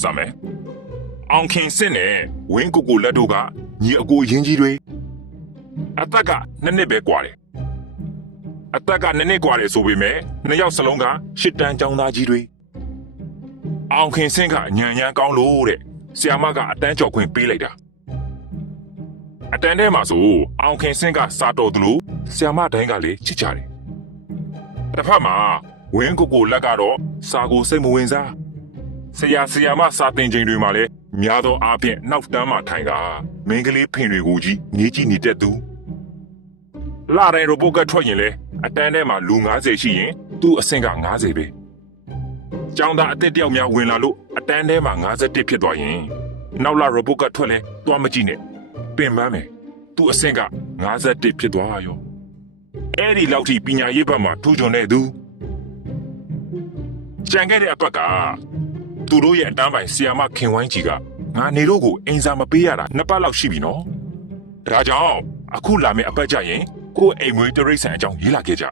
စမယ်အောင်ခင်စစ်နဲ့ဝင်းကိုကိုလက်တို့ကညီအကိုရင်းကြီးတွေအသက်ကနှစ်နှစ်ပဲကွာတယ်အသက်ကနှစ်နှစ်ကွာတယ်ဆိုပေမဲ့နှစ်ယောက်စလုံးကရှစ်တန်းចောင်းသားကြီးတွေအောင်ခင်စင်းကညံညံကောင်းလို့တဲ့ဆီယာမကအတန်းကျော်ခွင့်ပေးလိုက်တာအတန်းထဲမှာဆိုအောင်ခင်စင်းကစာတော်သလိုဆီယာမတိုင်းကလည်းချစ်ကြတယ်တစ်ဖက်မှာဝင်းကိုကိုလက်ကတော့စာကိုစိတ်မဝင်စား ဆရာဆရာမစာသင်ချိန်တွေမှာလည်းများသောအားဖြင့်နောက်တန်းမှာထိုင်တာမင်းကလေးဖင်တွေကိုကြီးငေးကြည့်နေတဲ့သူလာတိုင်းရိုဘိုကထွက်ရင်လေအတန်းထဲမှာလူ90ရှိရင်သူ့အဆင့်က90ပဲကျောင်းသားအသက်တယောက်များဝင်လာလို့အတန်းထဲမှာ51ဖြစ်သွားရင်နောက်လာရိုဘိုကထွက်လဲသွားမကြည့်နဲ့ပင်ပန်းမယ်သူ့အဆင့်က51ဖြစ်သွားရောအဲ့ဒီလောက်ထိပညာရေးဘက်မှာထူးချွန်တဲ့သူကြံခဲ့တဲ့အပတ်က သူတို့ရဲ့အတန်းပိုင်ဆီယာမခင်ဝိုင်းကြီးကငါနေတော့ကိုအိမ်စာမပေးရတာနှစ်ပတ်လောက်ရှိပြီနော်။ဒါကြောင့်အခုလာမယ့်အပတ်ကျရင်ကိုယ့်အိမ်မွေးတရိတ်ဆန်အကြောင်းရေးလာခဲ့ကြ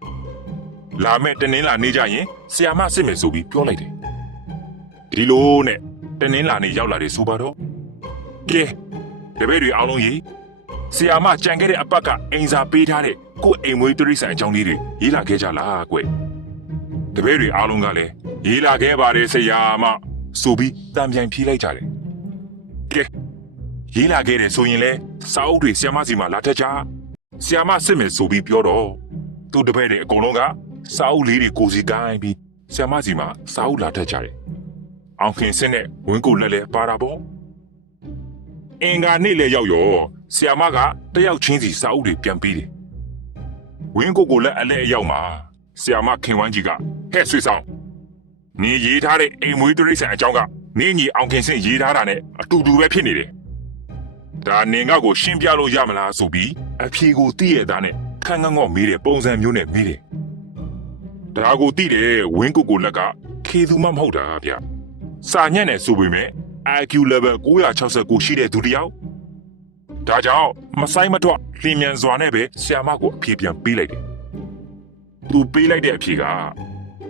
။လာမယ့်တနင်္လာနေ့ကျရင်ဆီယာမစစ်မယ်ဆိုပြီးပြောလိုက်တယ်။ဒီလိုနဲ့တနင်္လာနေ့ရောက်လာတယ်ဆိုပါတော့။ကဲတပည့်တွေအားလုံးရေးဆီယာမကြံခဲ့တဲ့အပတ်ကအိမ်စာပေးထားတဲ့ကိုယ့်အိမ်မွေးတရိတ်ဆန်အကြောင်းလေးတွေရေးလာခဲ့ကြလားကွ။တပည့်တွေအားလုံးကလည်းရေးလာခဲ့ပါတယ်ဆရာမ ဆိုပြီးတံပြန်ဖြေးလိုက်ကြတယ်။ကဲရေးလာခဲ့တယ်ဆိုရင်လဲစာအုပ်တွေဆီယမစီမှာလာထက်ကြ။ဆီယမစစ်မယ်ဆိုပြီးပြောတော့သူတပည့်တွေအကုန်လုံးကစာအုပ်လေးတွေကိုစီကိုင်းပြီးဆီယမစီမှာစာအုပ်လာထက်ကြတယ်။အောင်ခင်စင်းနဲ့ဝင်းကိုလက်လဲပါတာပေါ့။အင်္ဂါနေ့လဲရောက်ရောဆီယမကတယောက်ချင်းစီစာအုပ်တွေပြန်ပေးတယ်။ဝင်းကိုကိုလက်အလဲအရောက်မှာဆီယမခင်ဝမ်းကြီးကဟဲ့ဆွေဆောင် နေရေးထားတဲ့အိမ်မွေးတရိษံအကြောင်းကနင်းကြီးအောင်ခင်စင်ရေးထားတာနဲ့အတူတူပဲဖြစ်နေတယ်။ဒါနင်ကကိုရှင်းပြလို့ရမလားဆိုပြီးအဖြေကိုသိရတာနဲ့ခန်းငငေါ့မေးတဲ့ပုံစံမျိုးနဲ့မေးတယ်။ဒါကိုသိတယ်ဝင်းကိုကိုလက်ကခေသူမှမဟုတ်တာဗျ။စာညံ့နဲ့ဆိုပေမဲ့ IQ level 969ရှိတဲ့သူတစ်ယောက်။ဒါကြောင့်မဆိုင်မတော့လင်းမြန်စွာနဲ့ပဲဆ iam မကိုအဖြေပြန်ပေးလိုက်တယ်။သူပေးလိုက်တဲ့အဖြေက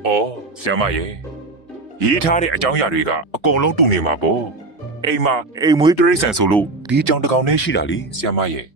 အော်ဆ iam မရဲ့ ရေးထားတဲ့အကြောင်းအရာတွေကအကုန်လုံးတူနေမှာပေါ့အိမ်မှာအိမ်မွေးတရိษံဆိုလို့ဒီအကြောင်းတစ်ကောင်နဲ့ရှိတာလေဆီယမရဲ့